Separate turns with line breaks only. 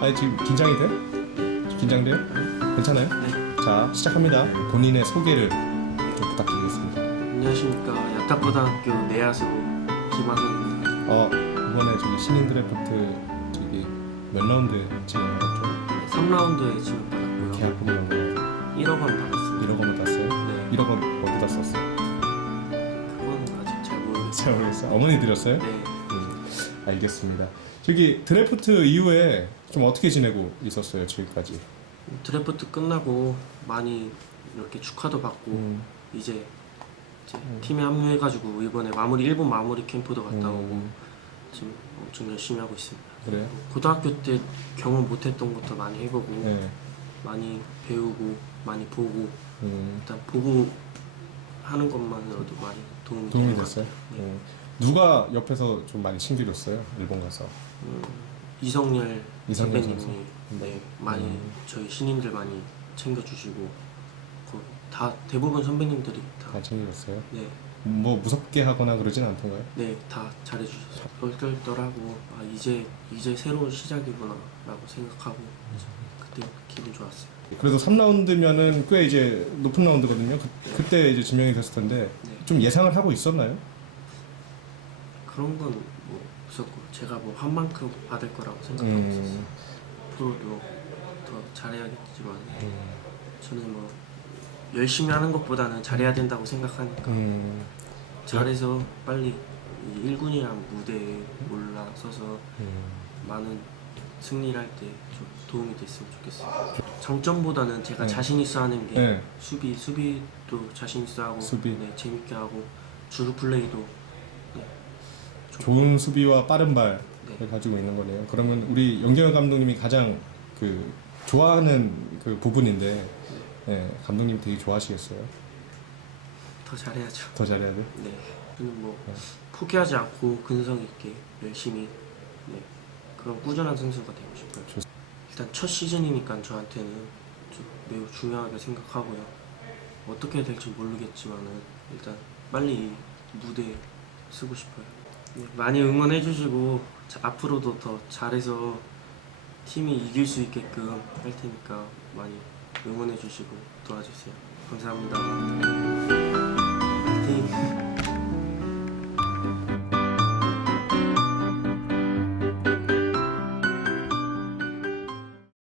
아니 지금 긴장이 돼? 긴장돼요? 괜찮아요?
네.
자 시작합니다. 본인의 소개를 좀 부탁드리겠습니다.
안녕하십니까 약탁고등학교 내야수 김하선입니다.
어 이번에 저기 신인 드래프트 저기 몇 라운드 진행하셨죠?
3라운드에 지원받았고요.
계약금을 얼마
1억 원 받았습니다.
1억 원을 땄어요?
네.
1억 원 어디다 썼어?
그건 아직 잘 모르겠어요.
잘 모르겠어요. 어머니 드렸어요?
네.
음, 알겠습니다. 저기 드래프트 이후에 좀 어떻게 지내고 있었어요 지금까지?
드래프트 끝나고 많이 이렇게 축하도 받고
음,
이제, 이제 팀에 합류해가지고 이번에 마무리 일본 마무리 캠프도 갔다 오고
음,
지금 엄청 열심히 하고 있습니다.
그래요?
고등학교 때 경험 못했던 것도 많이 해보고
네.
많이 배우고 많이 보고
음,
일단 보고 하는 것만으로도 많이 도움이,
도움이
되는 것
됐어요?
같아요. 네.
음. 누가 옆에서 좀 많이 챙겨줬어요? 일본 가서?
음, 이성열
이성열
선배님이
선수.
네, 많이
음.
저희 신인들 많이 챙겨주시고 그다 대부분 선배님들이 다
다 챙겨줬어요?
네,
뭐 무섭게 하거나 그러진 않던가요?
네, 다 잘해주셔서 얼떨떨하고 아 이제 이제 새로운 시작이구나라고 생각하고 그때 기분 좋았어요.
그래도 3라운드면은 꽤 이제 높은 라운드거든요. 그, 그때 이제 지명이 됐을 텐데
네,
좀 예상을 하고 있었나요?
그런 건 뭐 없었고 제가 뭐 한 만큼 받을 거라고 생각하고 있었어요.
음,
앞으로도 더 잘해야겠지만
음,
저는 뭐 열심히 하는 것보다는 잘해야 된다고 생각하니까
음,
잘해서 빨리 이 1군이란 무대에 올라서서
음.
많은 승리를 할 때 좀 도움이 됐으면 좋겠어요. 장점보다는 제가
네.
자신 있어 하는 게
네.
수비, 수비도 자신 있어 하고
수비.
네, 재밌게 하고 주루 플레이도 네,
좋은 수비와 빠른 발을
네.
가지고 있는 거네요. 그러면 우리 연경현 감독님이 가장 그 좋아하는 그 부분인데 네, 감독님 되게 좋아하시겠어요?
더 잘해야죠.
더 잘해야 돼?
네, 저는 뭐
네.
포기하지 않고 근성 있게 열심히 네, 그런 꾸준한 선수가 되고 싶어요.
좋-
일단 첫 시즌이니까 저한테는 좀 매우 중요하게 생각하고요. 어떻게 될지 모르겠지만은 일단 빨리 이 무대에 쓰고 싶어요. 네, 많이 응원해 주시고 자- 앞으로도 더 잘해서 팀이 이길 수 있게끔 할 테니까 많이 응원해 주시고 도와주세요. 감사합니다.